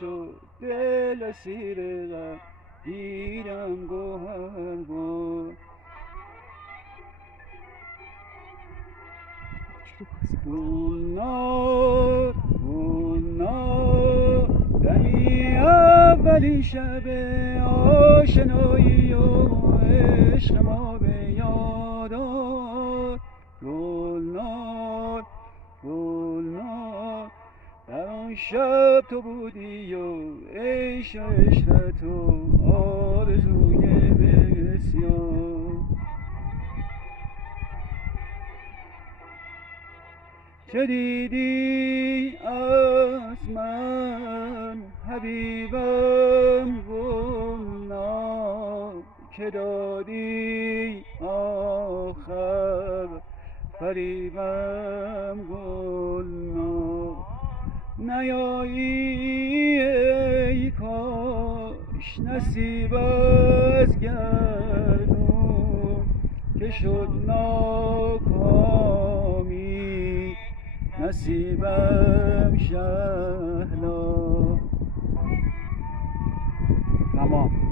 شد دل اسیر غم گیرم گوهر بار گلنار گلنار دمی اولین شب آشنایی و عشق ما به یاد آر گلنار گلنار در آن شب تو بودی و عیش و عشرت و آرزوی بسیار چه دیدی از من حبیبم گلنار که دادی آخر فریبم گلنار نیایی ای کاش نصیب از گردون که شد ناکامی نصیبم شهلا. تمام.